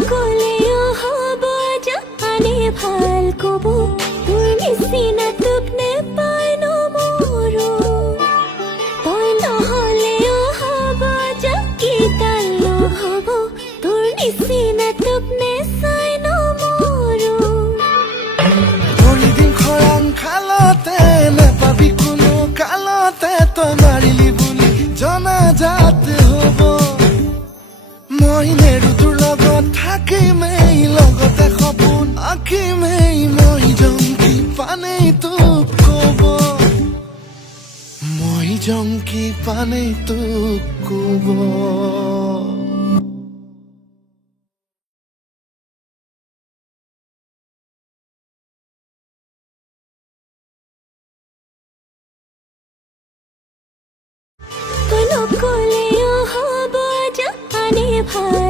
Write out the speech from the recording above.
নকলেও হ'ব জানে ভাল ক'ব তোৰ নিচিনা তোক নেপায় ন মোৰো তই নহ'লেও হ'ব কিডাল নহ'ব তোৰ নিচিনা তোক নেচাই ন মোৰো দিন খৰাং খালতে নেপাবি কোনো কালতে তই মাৰিলি বুলি জনাজাত হ'ব মই নেৰো তোৰ লগত থাকিমেই লগতে সপোন আঁকিমেই মই জংকি পানেই তোক ক'ব মই জংকি পানেই তোক ক'ব তই নকলেও হ'ব জানে ভাল